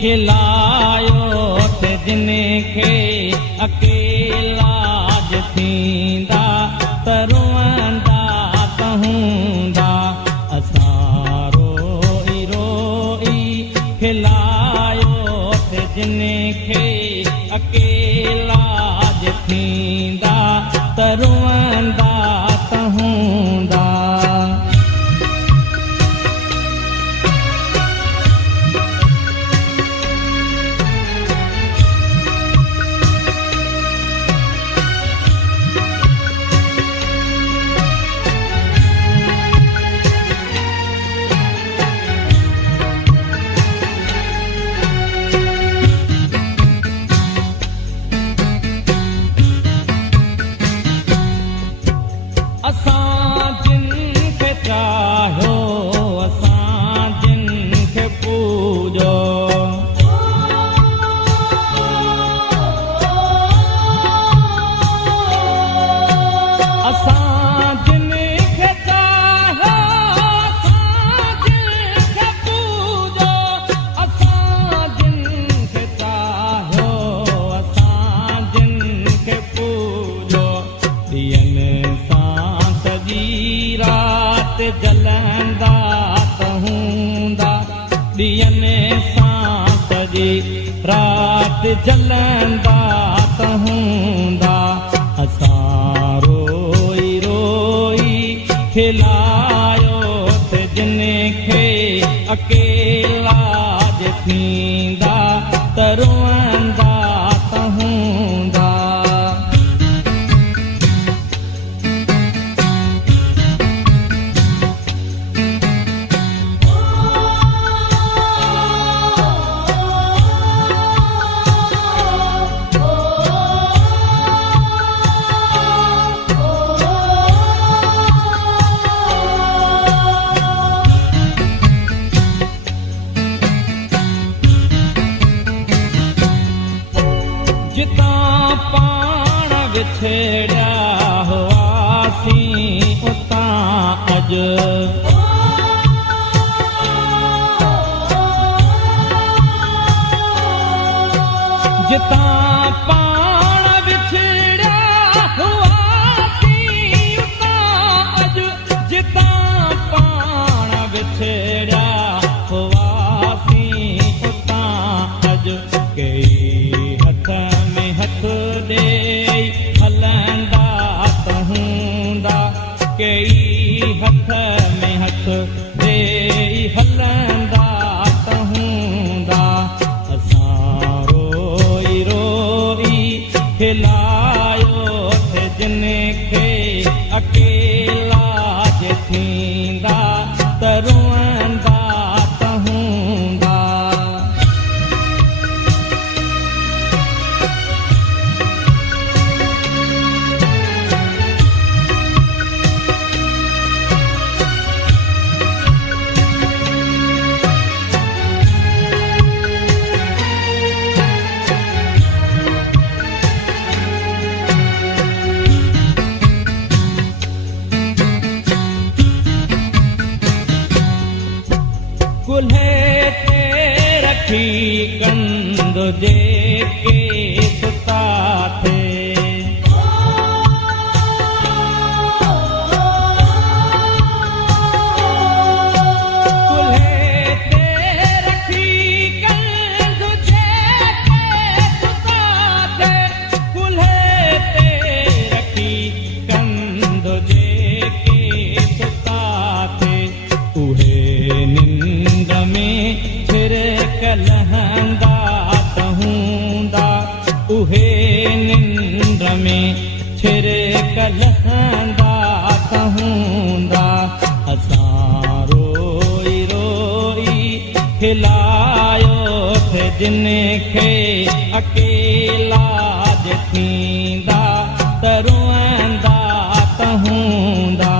खिलायो ते जिनखे अकेला थींदा त रोअंदा त हूंदा। असां रोई रोई खिलायो ते जिनखे अकेला थींदा त रोअंदा त हूंदा। जलंदा त हूंदा ॾींहनि सां सॼी राति जलंदा त हूंदा। असां रोई रोई खिलायो ते जिनखे अकेला थींदा त रोअंदा त हूंदा। जितां पाण विछड़िया हुआसीं उतां अॼु जितां पाण विछड़िया हुआसीं उतां अॼु जितां पाण विछड़िया हुआसीं उतां अॼु कई हथ हथ ॾेई हलंदा त हूंदा। कई हथ में हथ ॾेई हलंदा त हूंदा। असां रोई रोई खिलायो ते जिनखे अकेला थींदा त रोअंदा त हूंदा। कुल्हे ते रखी कंद जेके सुता थे कुल्हे ते रखी कंद जेके सुता थे कुल्हे ते रखी कंद जेके सुता थे उहे में छिरक लहंदा त हूंदा। उहे निंड में छिरक लहंदा त हूंदा। असां रोई रोई खिलायो थे जिनखे अकेला थींदा त रोअंदा त हूंदा।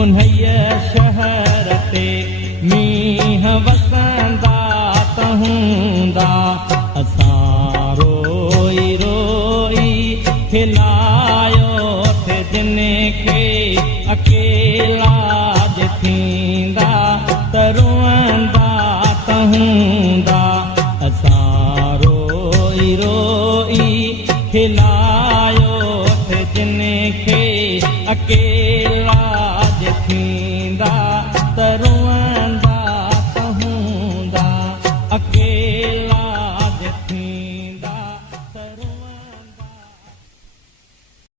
उन्हईअ शहर ते मींहं वसंदा त हूंदा। असां रोई रोई खिलायो थे जिन खे अकेला जे थींदा त रोअंदा त हूंदा। असां रोई रोई खिलायो थे जिन खे अकेला